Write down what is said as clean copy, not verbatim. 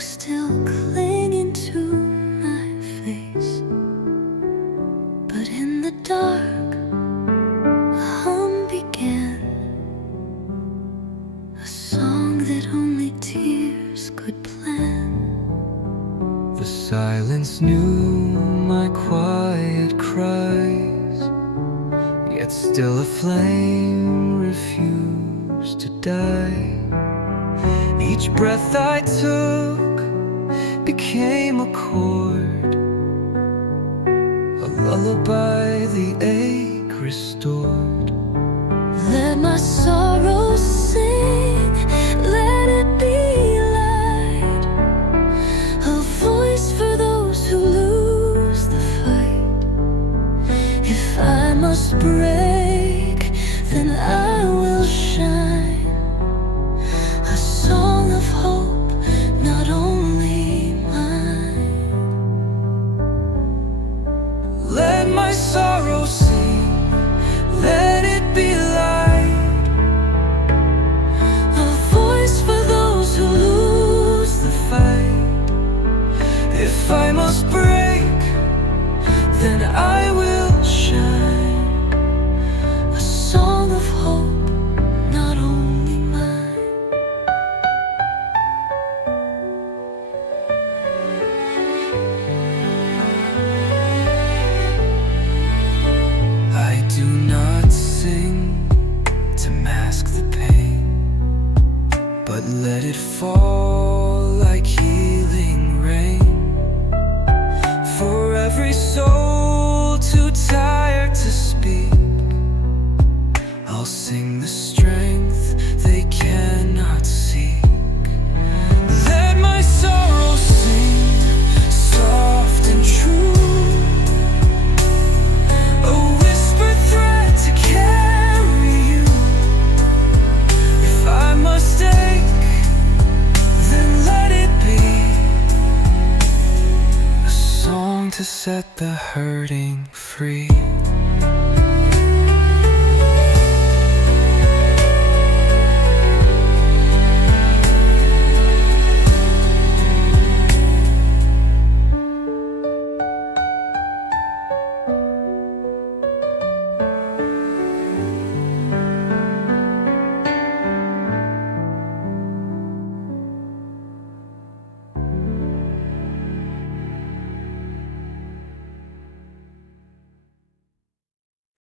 smoke still clinging to my face, but in the dark a hum began, a song that only tears could plan. The silence knew my quiet cries, yet still a flame refused to die. Each breath I took became a chord, a lullaby the ache restored. Let my sorrow sing, let it be light, a voice for those who lose the fight. If I must break, then I will shine, a song of hope, not only mine. Let my sorrow sing, let it be light, A voice for those who lose the fight. If I must break, then I will shine, a song of hope, not only mine. I do not sing to mask the pain, but let it fall like healing rain. For every soul too tired to speak, I'll sing the strength they cannot seek. Let my sorrow sing, soft and true, a whispered thread to carry you. If I must ache, then let it be a song to set the hurting free.